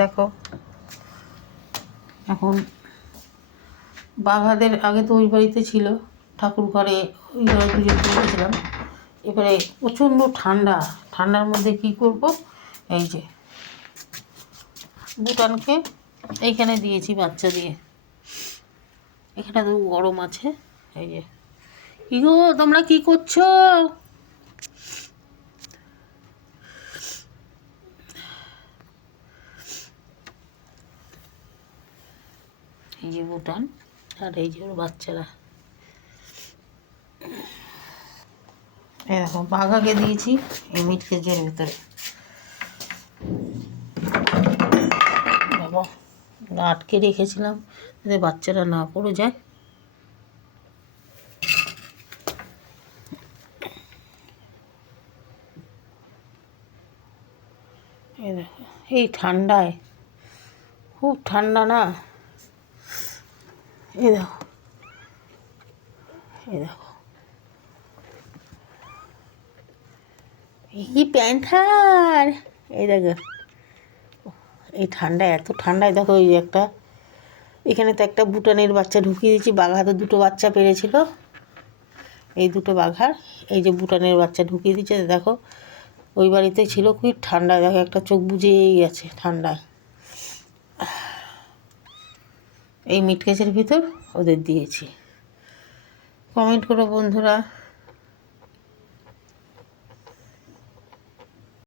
দেখো এখন বাঘাদের আগে তো ওই বাড়িতে ছিল, ঠাকুর ঘরে ওই ঘরে পুজো করেছিলাম। এবারে প্রচণ্ড ঠান্ডা, ঠান্ডার মধ্যে কি করব, এই যে বুটানকে এইখানে দিয়েছি বাচ্চা দিয়ে, এখানে তো গরম আছে। এই যে কি গো তোমরা কি করছো? এই যে বুটান আর এই যে ওর বাচ্চারা। এই দেখো বাঘাকে দিয়েছি এই মিট কেজের ভিতরে। বাবা আটকে রেখেছিলাম যাতে বাচ্চারা না পড়ে যায়। এই দেখো এই ঠান্ডায়, খুব ঠান্ডা না, এই দেখো এই দেখো এই প্যান্টার, এই দেখো এই ঠান্ডায়, এত ঠান্ডায় দেখো এই যে একটা এখানে তো একটা বুটানের বাচ্চা ঢুকিয়ে দিয়েছি। বাঘা তো দুটো বাচ্চা পেরেছিল, এই দুটো বাঘার এই যে বুটানের বাচ্চা ঢুকিয়ে দিচ্ছে। দেখো ওই বাড়িতে ছিল, খুবই ঠান্ডায় দেখো একটা চোখ বুজেই গেছে ঠান্ডায়। এই মিট কেসের ভিতর ওদের দিয়েছি। কমেন্ট করো বন্ধুরা।